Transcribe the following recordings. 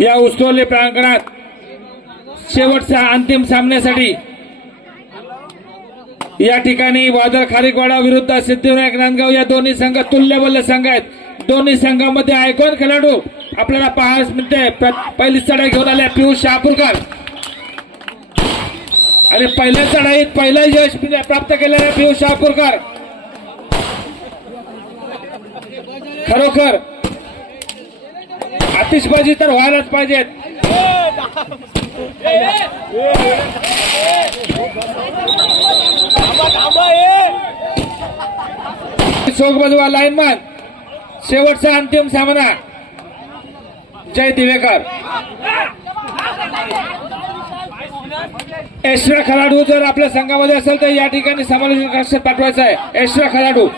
या उस्तोले प्रांगणात शेवटच्या अंतिम सामन्यासाठी या ठिकाणी वादळ खारीकवाडा विरुद्ध सिद्धिविनायक नांदगाव या दोन्ही संघ तुल्यबल संघ आहेत। दोन्ही संघामध्ये आयकॉन खेळाडू आपल्याला पाहायला मिळते। पहिली चढाई घेऊन आल्या पियुष शहापूरकर आणि पहिल्या चढाईत पहिला यश प्राप्त केलेला पियुष शहापूरकर। खरोखर आतिषबाजी तर व्हायलाच पाहिजेत। चौक बाजूला लाईनमॅन शेवटचा अंतिम सामना जय दिवेकर। एक्स्ट्रा खेळाडू जर आपल्या संघामध्ये असेल तर या ठिकाणी समालोचन कक्षात पाठवायचा आहे। एक्स्ट्रा खेळाडू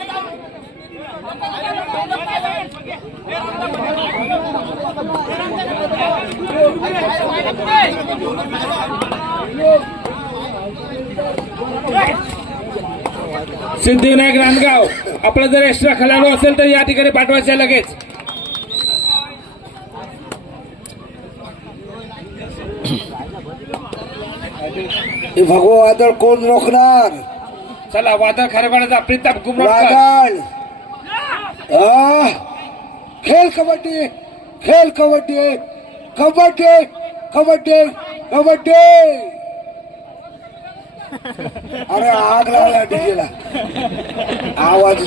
सिद्धिविनायक नांदगाव आपला जर एक्स्ट्रा खेळाडू असेल तर या ठिकाणी पाठवायचं लगेच। भगवा वादळ कोण रोखणार? चला वादळ खारेपाड्याचा प्रीताप गुमरोडकर। वादळ खेळ कबड्डी, खेळ कबड्डी, कबड्डी कबड्डी कबड्डी। अरे आग लागला डीजेला, आवाज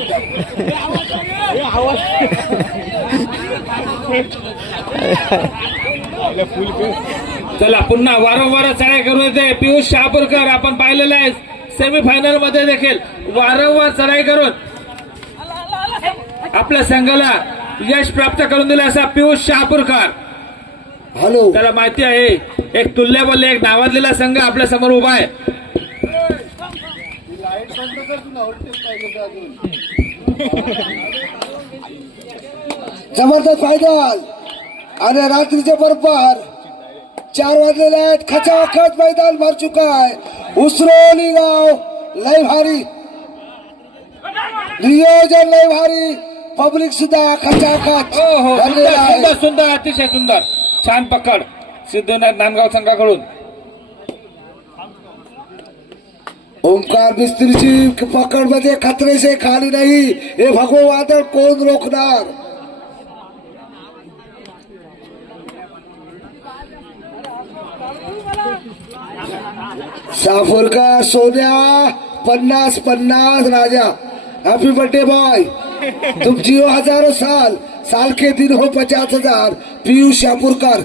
चला पुन्हा वारंवार चढाई करून येते पियुष शहापूरकर। आपण पाहिलेलं आहे सेमीफायनल मध्ये देखील वारंवार चढाई करून आपल्या संघाला यश प्राप्त करून दिलं असा पियुष शहापूरकर। हॅलो, त्याला माहिती आहे एक तुल्यबल एक नावाजलेला संघ आपल्या समोर उभा आहे। जबरदस्त फायनल आणि रात्रीचे बरोबर 4 वाजलेले आहेत। खचाखच मैदान भर चुका आहे। उसरोली गाव लय भारी, नियोजन लय भारी, पब्लिक सुद्धा खचाखच सुंदर सुंदर अतिशय सुंदर छान पकड सिद्धिविनायक नांदगाव संघाकडून। ओंकार मिस्त्रीची पकड मध्ये खतरे से खाली नाही। हे भगवा वादळ कोण रोखणार? साफुरकर सोन्या 50-50 राजा। हैप्पी बर्थडे बॉय, तुम जियो हजारों साल, साल के दिन हो 50,000। पियुष शहापूरकर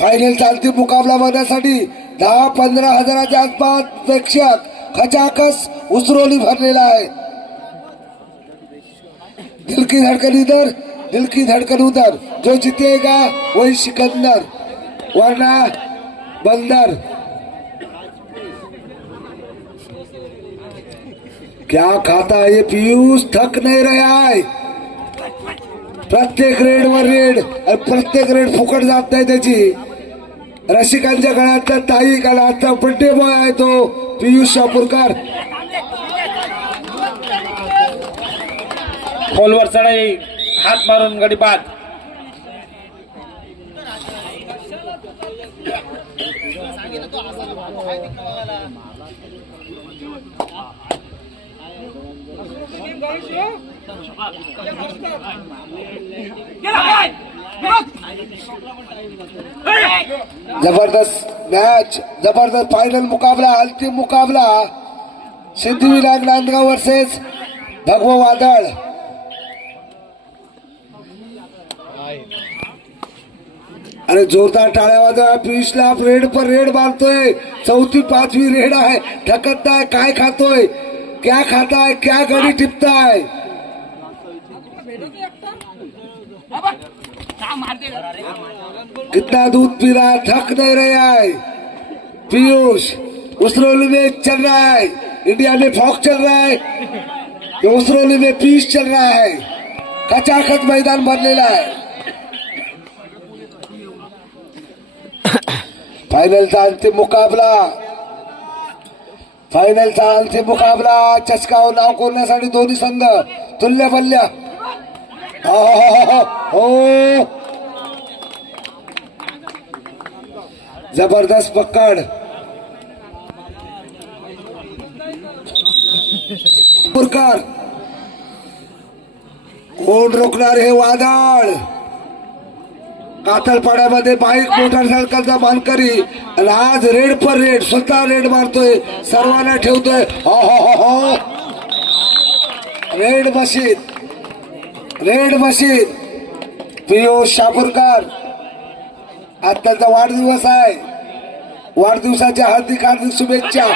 फायनल चालती मुकाबला बघण्यासाठी 10-15 हजाराच्या आसपास प्रेक्षक खचाखच उसरोली भरलेला आहे। दिल की धड़कन इधर, दिल की धड़कन उधर, जो जीतेगा वही सिकंदर वरना बंदर। क्या खाता है ये पीयूष? थक नहीं रहा है। प्रत्येक रेड वर रेड, प्रत्येक रेड फुकट जात नाही त्याची। रसिकांच्या गळ्यातला ताई गळ्यातला बर्थडे बॉय आहे तो पियुष शहापूरकर। खोलवर चढाई हात मारून गडी बाद। जबरदस्त मैच, जबरदस्त फाइनल मुकाबला, अंतिम मुकाबला सिद्धिविनायक नांदगाव वर्सेस भगवा वादळ। अरे जोरदार टाळ्या वाजवा। पियुषला रेड पर रेड मारतोय, 4थी-5वी रेड आहे। थकत नाही, काय खातोय, क्या खाता है, क्या गडी टिपताय? कितना दूध पी रहा है, थक नहीं रहा है पीयूष। उसरोली में चल रहा है, इंडिया में फॉक चल रहा है, तो उसरोली में पीस चल रहा है। खचाखच मैदान भरलेला आहे। फायनलचा अंतिम मुकाबला, फायनलचा अंतिम मुकाबला चषकावर नाव कोरण्यासाठी दोन्ही संघ तुल्यबल्य। हो जबरदस्त पकड पुरकार कोण रोखणार हे वादळ कातळपाड्यामध्ये बाईक मोटरसायकलचा मानकरी आणि आज रेड पर रेड स्वतः रेड मारतोय सर्वांना ठेवतोय हो हो हो हो रेड मशीद पियुष शापूरकर आज त्यांचा वाढदिवस आहे वाढदिवसाच्या हार्दिक हार्दिक शुभेच्छा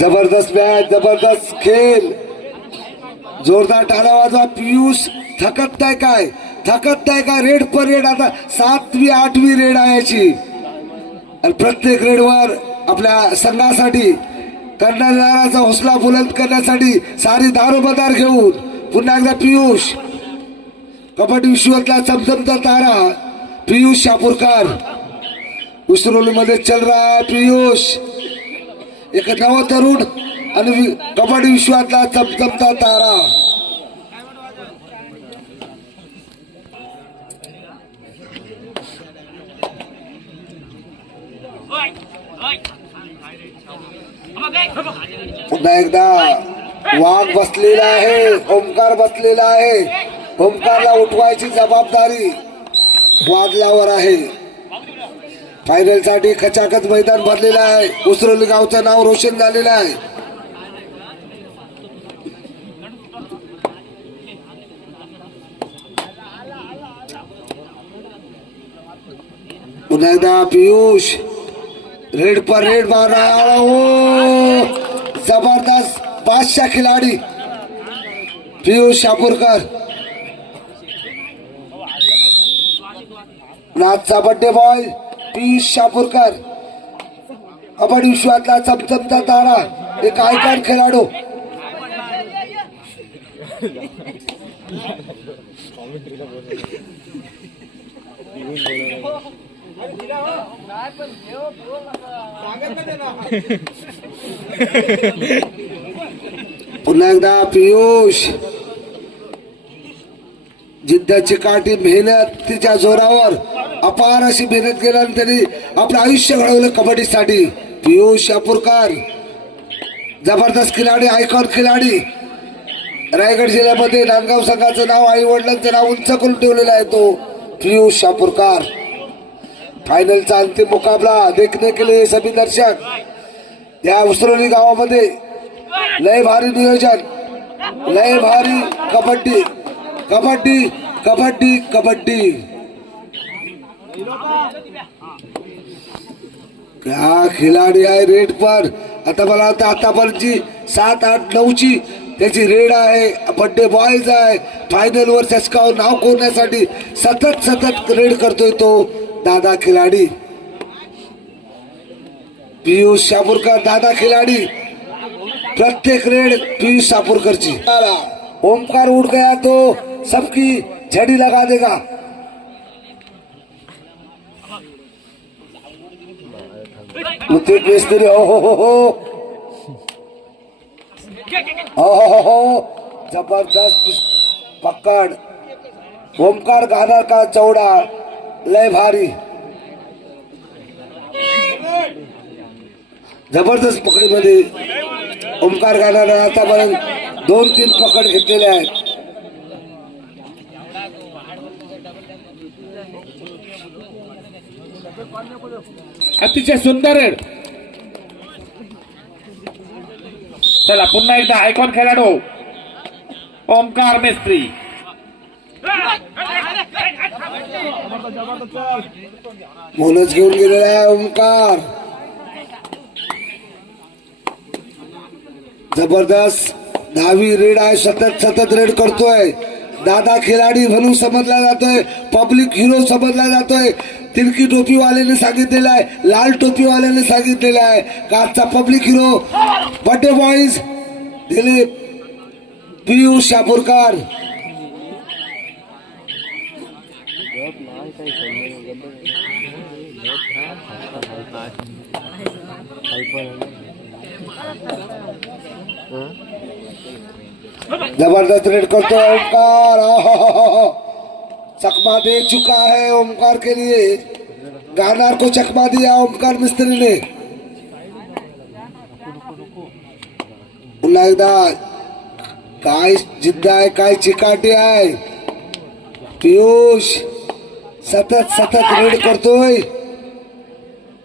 जबरदस्त मॅच जबरदस्त खेळ जोरदार टाळ्या वाजवा पियुष थकत नाही काय रेड पर रेड आता 7वी 8वी रेड आहे याची आणि प्रत्येक रेडवर आपल्या संघासाठी कर्णधाराचा हौसला बुलंद करण्यासाठी सारी दारोमदार घेऊन पुन्हा एकदा पियुष कबड्डी विश्वातला चमचमता तारा पियुष शापूरकर उसरोलीमध्ये चल रहा है पियुष एक नवा तरुण आणि कबड्डी विश्वातला चमचमता तारा पुन्हा एकदा वाघ बसलेला आहे ओमकार बसलेला आहे ओमकारला उठवायची जबाबदारी वादलावर आहे फायनल साठी खचाखच मैदान भरलेलं आहे उसरोली गावचं नाव रोशन झालेलं आहे पुन्हा एकदा पियुष रेड पर रेड मार रहा हो जबरदस्त बादशाह खिलाड़ी पियुष शापूरकर आजचा बर्थडे बॉय पियुष शापूरकर कबड्डी विश्वातला चमचमता तारा एक आयकॉन खेळाडू पुन्हा एकदा पियुष जिद्दची काठी मेहनतीच्या जोरावर अपार अशी मेहनत केल्याने त्यांनी आपलं आयुष्य घडवलं कबड्डीसाठी पियुष शापूरकर जबरदस्त खिलाडी आयकॉन खिलाडी रायगड जिल्ह्यामध्ये नांदगाव संघाचं नाव आई वडिलांचं नाव उंच करून ठेवलेलं आहे तो पियुष शापूरकर फायनलचा अंतिम मुकाबला देखने के लिए सभी दर्शक या उसरोली गावामध्ये लय भारी नियोजन लय भारी कबड्डी कबड्डी कबड्डी कबड्डी क्या खिलाडी आहे रेड पर आता मला वाटतं आतापर्यंतची 7, 8, 9ची त्याची रेड आहे बर्थडे बॉयज आहे फायनल वर चषकावर नाव कोरण्यासाठी सतत रेड करतोय तो दादा खिलाडी पियुष शापूरकर दादा खिलाडी प्रत्येक रेड पियुष शापूरकरची ओमकार उड़ गया तो सबकी झड़ी लगा देगा ऋतिक मिस्त्री हो जबरदस्त पकड़ ओमकार गाना का चौड़ा लय भारी जबरदस्त पकडीमध्ये ओमकार गानानं आतापर्यंत 2-3 पकड घेतलेले आहेत अतिशय सुंदर रेड चला पुन्हा एकदा आयकॉन खेळाडू ओमकार मिस्त्री मोनच घेऊन गेलेला आहे ओमकार जबरदस्त 10वी रेड आहे सतत रेड करतोय दादा खिलाडी म्हणून समजला जातोय पब्लिक हिरो समजला जातोय तिरकी टोपीवाल्याने सांगितलेलं आहे लाल टोपीवाल्याने सांगितलेलं आहे कालचा public hero birthday boys Dilip Piyush Shapurkar जबरदस्त रेड करतो ओमकार। चकमा दे चुका है ओमकार के लिए, गानार को चकमा दिया ओमकार मिस्त्री ने। पुन्हा एकदा काय जिद्द आहे, काय चिकाटी आहे। पियुष सतत सतत रेड करतोय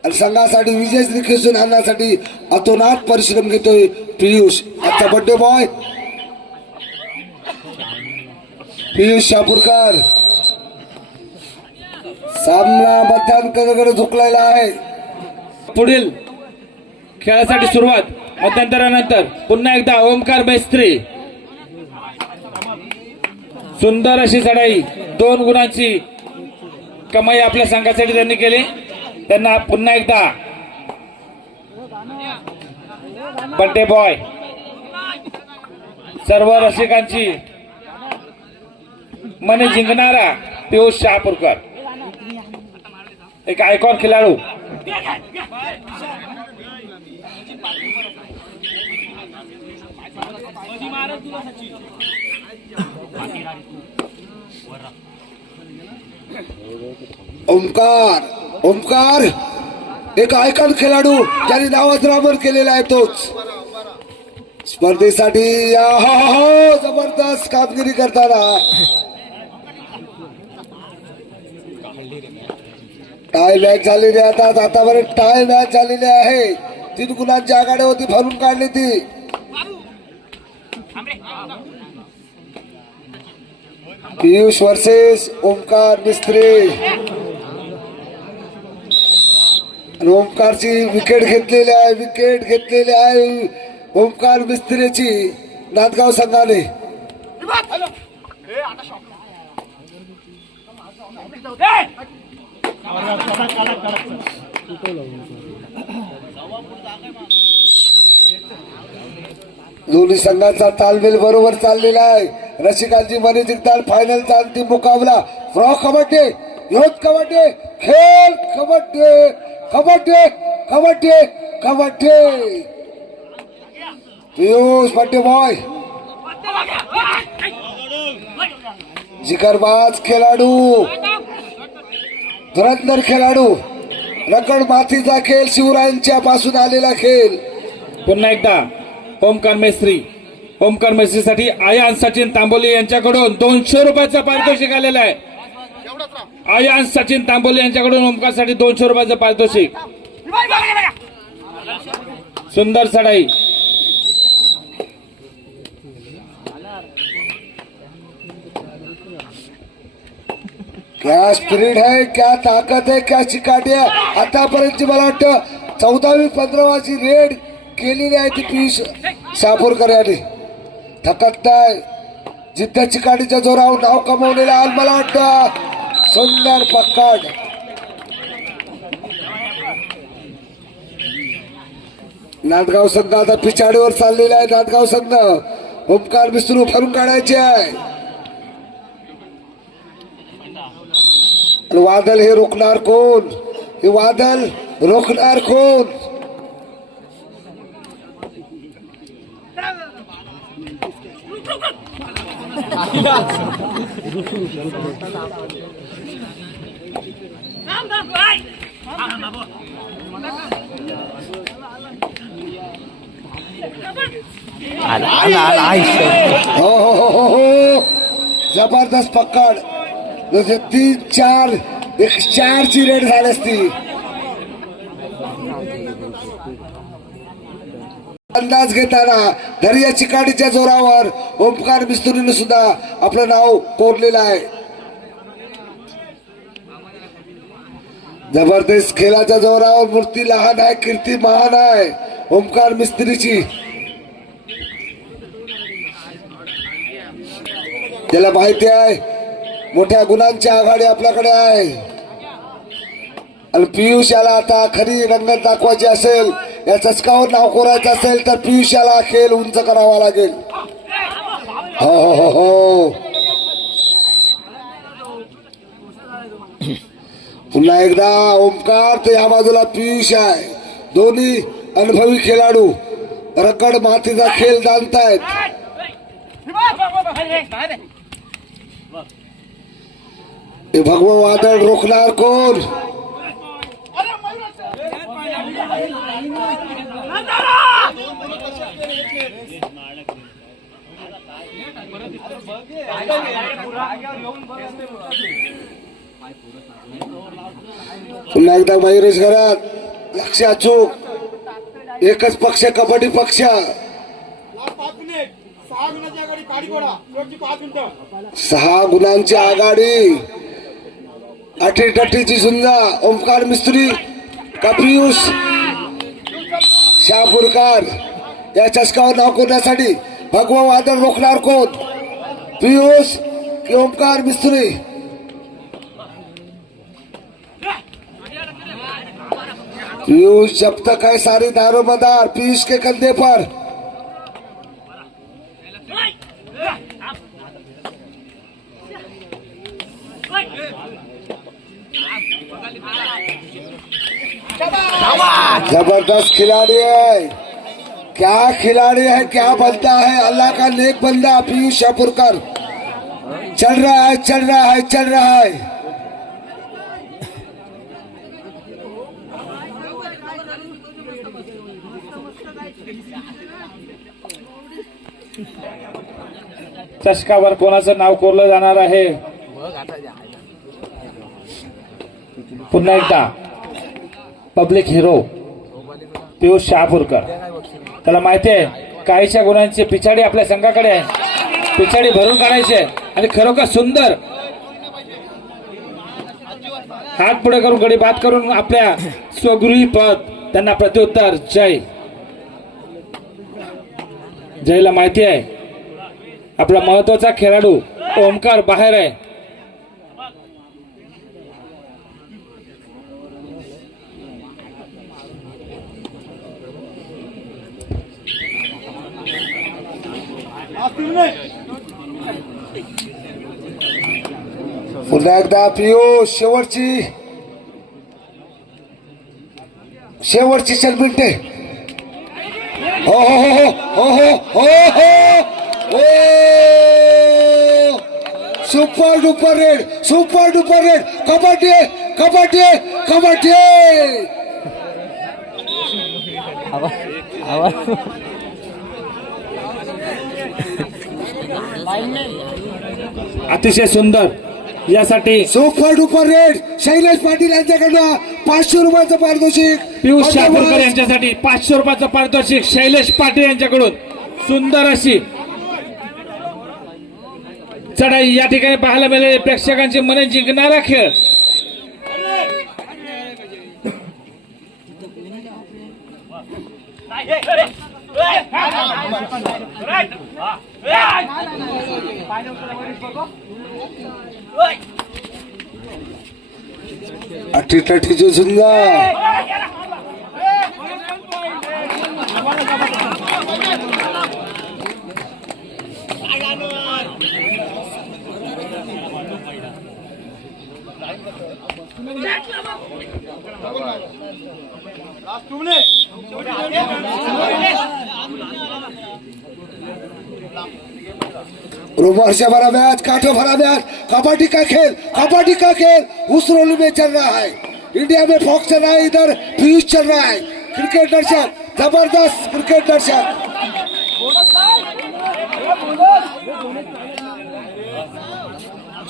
आणि संघासाठी विजय खेचून आणण्यासाठी अतोनात परिश्रम घेतोय पियुष। आजचा बर्थडे बॉय पियुष शापूरकर सामना मध्यांतराकडे झुकलेला आहे। पुढील खेळासाठी सुरुवात मध्यंतरानंतर पुन्हा एकदा ओमकार मेस्त्री। सुंदर अशी चढाई, 2 गुणांची कमाई आपल्या संघासाठी त्यांनी केली। त्यांना पुन्हा एकदा बर्थडे बॉय सर्व रसिकांची मने जिंकणारा पियुष शहापूरकर, एक आयकॉन खेळाडू। ओमकार ओमकार एक आयकॉन खेळाडू ज्याने नावाजरावर केलेला आहे तोच स्पर्धेसाठी जबरदस्त कामगिरी करताना टाय मॅच झालेली आहे। आतापर्यंत टाय मॅच झालेली आहे। 3 गुणांची आघाडी होती, भरून काढली ती। पियुष वर्सेस ओमकार मिस्त्री। ओमकारची विकेट घेतलेली आहे, विकेट घेतलेली आहे ओमकार मिस्त्रीची नांदगाव संघाने। दोन्ही संघाचा तालमेल बरोबर चाललेला आहे। रसिकांची मने जिंकतात। फायनल चालती मुकाबला फ्रॉ कबड्डी, युथ कबड्डी, खेळ कबड्डी, कबड्डी कबड्डी कबड्डी। पियुष बड्डे बॉय जिगरबाज खेळाडू, धुरंधर खेळाडू, रगड मातीचा खेळ, शिवरायांच्या पासून आलेला खेळ। पुन्हा एकदा ओमकार मेस्त्री। ओमकार मेस्त्रीसाठी आयान सचिन तांबोली यांच्याकडून 200 रुपयाचं पारितोषिक आलेलं आहे। आयान सचिन तांबोली यांच्याकडून ओमकारसाठी 200 रुपयाचं पारितोषिक। सुंदर चढाई, क्या स्पिरिट है, क्या ताकद है, क्या चिकाटी आहे। आतापर्यंत मला वाटतं 14वी 15वी रेड केलेली आहे ती पियुष शापूरकर यांनी। थकत नाही, जिद्द चिकाटीच्या जोरावर नाव कमवलेलं आज मला वाटतं। सुंदर पक्कड नांदगाव संघ आता पिछाडीवर चाललेला आहे। नांदगाव संघ ओमकार मिस्त्री भरून काढायचे आहे। वादल हे रोखणार कोण, हे वादल रोखणार कोण। हो जबरदस्त पकड, 3-4 104 ची रेड झाली असती। अंदाज घेताना दर्या चिकाटीच्या जोरावर ओमकार मिस्त्रीने सुद्धा आपलं नाव कोरलेलं आहे। जबरदस्त खेळाच्या जोरावर मूर्ती लहान आहे, कीर्ती महान आहे ओमकार मिस्त्रीची। त्याला माहिती आहे मोठ्या गुणांची आघाडी आपल्याकडे आहे आणि पियुष याला आता खरी रंगत दाखवायची असेल, या चषकावर नाव कोरायचं असेल तर पियुष याला खेळ उंच करावा लागेल। हो हो हो पुन्हा एकदा ओमकार तर या बाजूला पियुष आहे. दोन्ही अनुभवी खेळाडू रगड मातीचा खेळ जाणतायत. हे भगवं वादळ रोखणार कोण? पुन्हा एकदा मयुरेश घरात लक्ष अचूक. एकच पक्ष कबड्डी पक्ष. 6 गुणांची आघाडी. अटीतटीची झुंजा. ओमकार मिस्त्री का पियुष शहापूरकर या चषकावर नाव कोरण्यासाठी भगवा वादळ रोखणार कोण? पियुष की ओमकार मिस्त्री? पीयूष जब तक है सारी दारोमदार पीयूष के कंधे पर. जबरदस्त खिलाड़ी है. क्या खिलाड़ी है, क्या बनता है. अल्लाह का नेक बंदा पीयूष शाहपुरकर. चल रहा है, चल रहा है, चल रहा है. चषकावर कोणाचं नाव कोरलं जाणार आहे? पुन्हा एकदा पब्लिक हिरो पियुष शहापूरकर. त्याला माहिती आहे काहीच्या गुणांची पिछाडी आपल्या संघाकडे आहे. पिछाडी भरून काढायची आहे आणि खरोखर सुंदर हात पुढे करून गडी बाद करून आपल्या स्वगृही पद त्यांना प्रत्युत्तर. जयला माहिती आहे आपला महत्वाचा खेळाडू ओमकार बाहेर आहे. पुन्हा एकदा पियुष शेवटची चलबिंटे. हो हो हो हो हो हो हो. Super duper raid, super duper raid. Kabaddi kabaddi kabaddi. अतिशय सुंदर. यासाठी super duper raid Shailesh Patil यांच्याकडनं 500 रुपयाचं पारितोषिक. पियुष शहापूरकर यांच्यासाठी 500 रुपयाचं पारितोषिक शैलेश पाटील यांच्याकडून. सुंदर अशी चढाई या ठिकाणी पाहायला मिळाली. प्रेक्षकांची मने जिंकणारा खेळ. अटीतटीची झुंजा. रोमांच भरा मैच, कांटों भरा मैच. कबड्डी का खेल, कबड्डी का खेल उस रोल में चल रहा है. इंडिया में फॉक्स चल रहा है, इधर पीयूष चल रहा है. क्रिकेट दर्शक, जबरदस्त क्रिकेट दर्शक.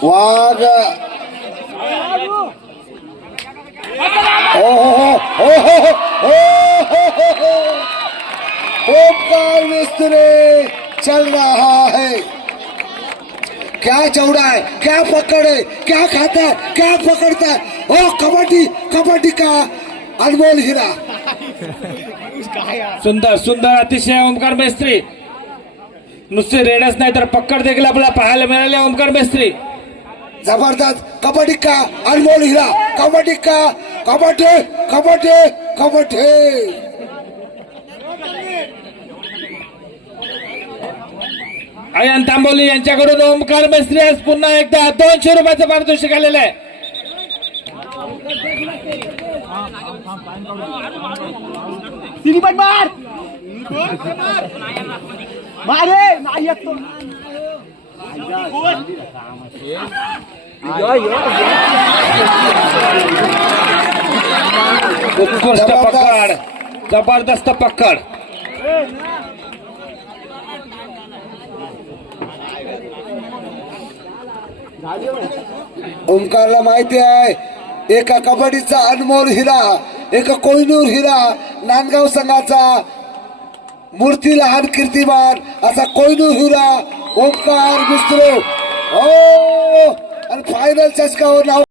वाघ ओमकार मिस्त्री चल रहा है. क्या चौड़ा है, क्या पकड़ है, क्या खाता है, क्या पकड़ता है. ओ कबड्डी, कबड्डी का अनमोल हीरा. सुंदर सुंदर अतिशय ओमकार मेस्त्री. नुसते रेडच नाही तर पकड देखील आपल्याला पाहायला मिळाले. ओमकार मेस्त्री जबरदस्त. कबड्डी का अनमोल हीरा. कबड्डी का कबड्डी कबड्डी कबड्डी. अयन तांबोली यांच्याकडून ओमकार मेस्त्री आज पुन्हा एकदा 200 रुपयाचं पारितोषिक आलेलं आहे. तिन्ही पण मार मारे नाही येत तो. उत्कृष्ट पकड, जबरदस्त पकड. ओमकारला माहिती आहे एका कबड्डीचा अनमोल हिरा, एका कोहिनूर हिरा, नांदगाव संघाचा मूर्ती लहान कीर्तिमान असा कोहिनूर हिरा ओमकार मिस्त्रो. हो आणि फायनल चषकावर नाव